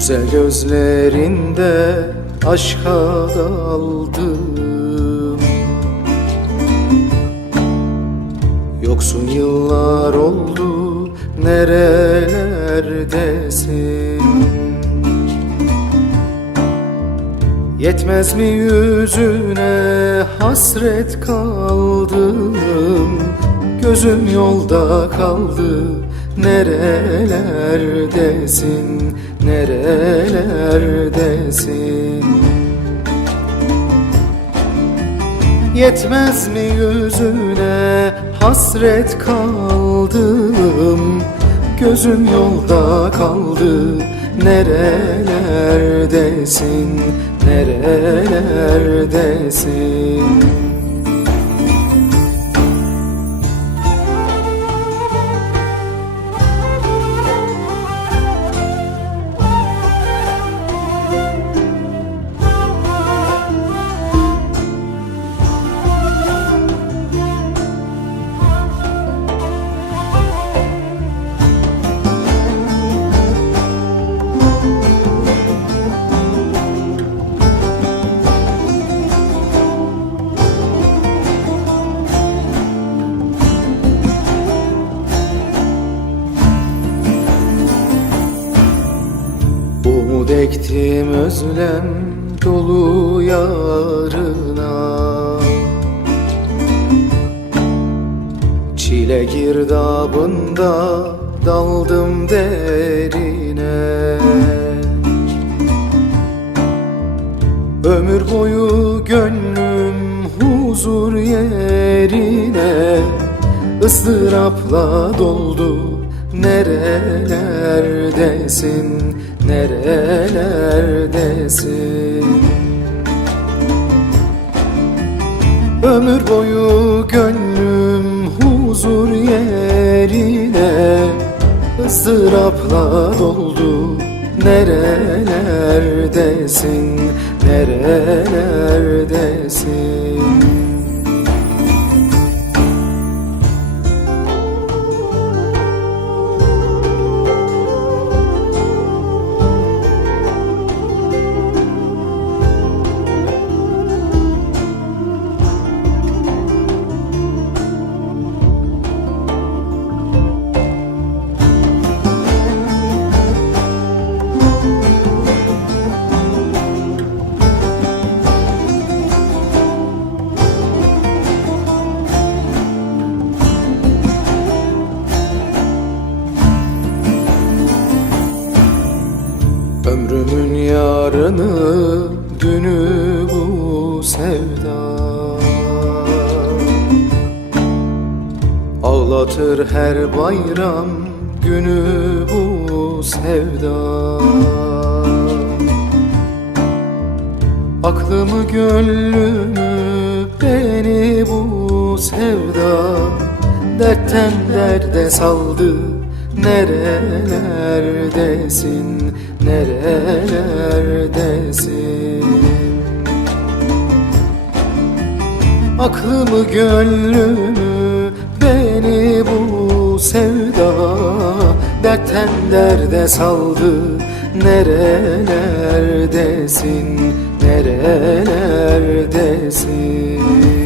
Güzel gözlerinde aşka daldım Yoksun yıllar oldu nerelerdesin? Yetmez mi yüzüne hasret kaldım? Gözüm yolda kaldı Nerelerdesin, nerelerdesin? Yetmez mi yüzüne? Hasret kaldım. Gözüm yolda kaldı. Nerelerdesin, nerelerdesin Umut ektim özlem dolu yarına. Çile girdabında daldım derine. Ömür boyu gönlüm huzur yerine ıstırapla doldu Nerelerdesin, nerelerdesin? Ömür boyu gönlüm huzur yerine ıstırapla doldu. Nerelerdesin, nerelerdesin yarını günü bu sevda. Ağlatır her bayram günü bu sevda. Aklımı gönlümü beni bu sevda. Dertten derde saldı Nerelerdesin, nerelerdesin Aklımı gönlümü beni bu sevda Dertten derde saldı. Nerelerdesin, nerelerdesin